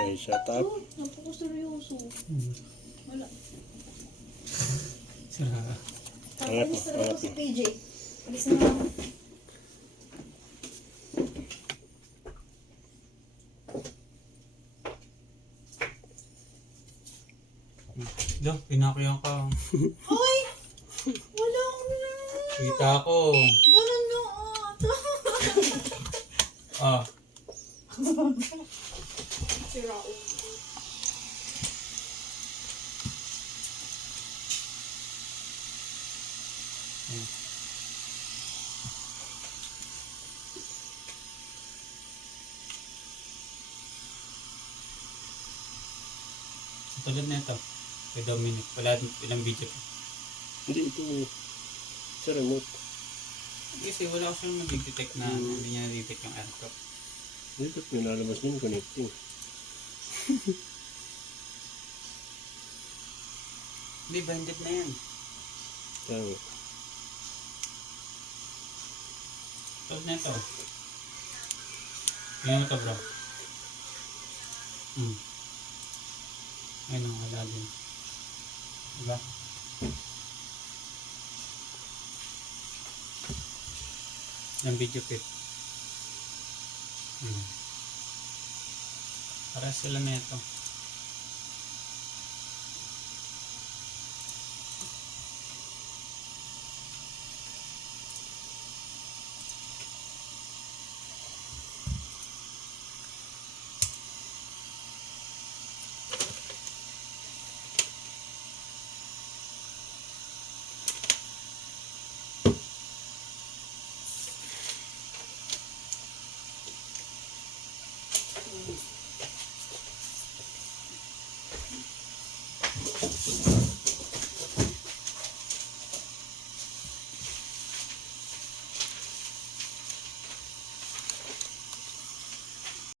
Okay, shut up. Oh, napakaseryoso. Wala. Angat mo, Alis na angat rin si mo. PJ. Alis na lang. Lo, pinakyan ka. Hoy! Wala ko na. Kita ko. Ganun yung Ah, sira ulo. tulad na ito. Kay Dominic. Wala ilang video pa. Hindi, ito sa remote. Kasi wala ko siyang nag-detect na hindi niya na-detect yung aircraft. Hindi, ba't nilalabas din connecting? Hindi, banded na yan. Tama. Tulad na ito. Ganyan ito bro. Ayun ang wala din. Diba? Yung video clip. Para sila na ito.